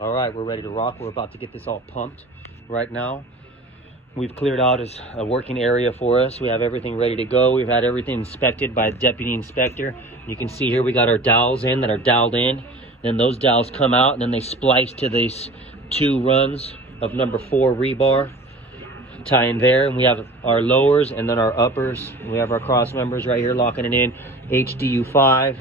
All right, we're ready to rock. We're about to get this all pumped right now. We've cleared out as a working area for us. We have everything ready to go. We've had everything inspected by a deputy inspector. You can see here we got our dowels in that are dialed in. Then those dowels come out and then they splice to these 2 runs of number 4 rebar. Tie in there, and we have our lowers and then our uppers. We have our cross members right here locking it in. HDU5,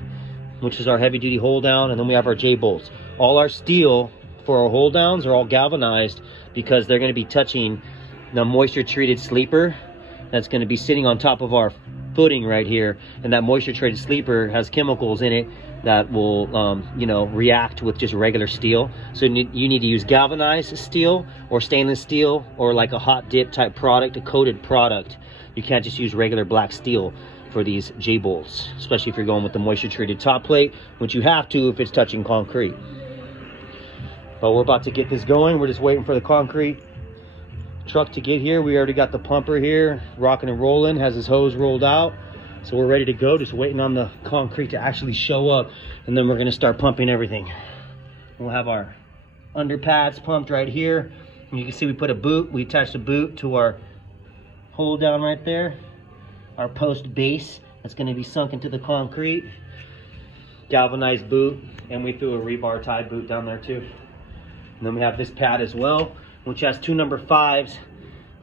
which is our heavy duty hold down, and then we have our J bolts. All our steel for our hold downs are all galvanized because they're going to be touching the moisture treated sleeper that's going to be sitting on top of our footing right here, and that moisture treated sleeper has chemicals in it that will you know, react with just regular steel. So you need to use galvanized steel or stainless steel or like a hot dip type product, a coated product. You can't just use regular black steel for these J bolts, especially if you're going with the moisture treated top plate, which you have to if it's touching concrete. But we're about to get this going. We're just waiting for the concrete truck to get here. We already got the pumper here rocking and rolling, has his hose rolled out, so we're ready to go, just waiting on the concrete to actually show up, and then we're going to start pumping everything. We'll have our underpads pumped right here, and you can see we put a boot. We attached a boot to our hold down right there, our post base that's going to be sunk into the concrete, galvanized boot, and we threw a rebar tie boot down there too. And then we have this pad as well, which has 2 number 5s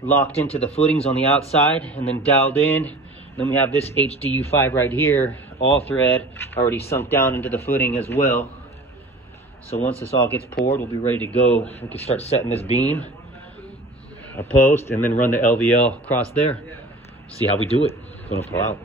locked into the footings on the outside and then dialed in. Then we have this HDU5 right here, all thread, already sunk down into the footing as well. So once this all gets poured, we'll be ready to go. We can start setting this beam, a post, and then run the LVL across there. See how we do it. It's gonna pull out.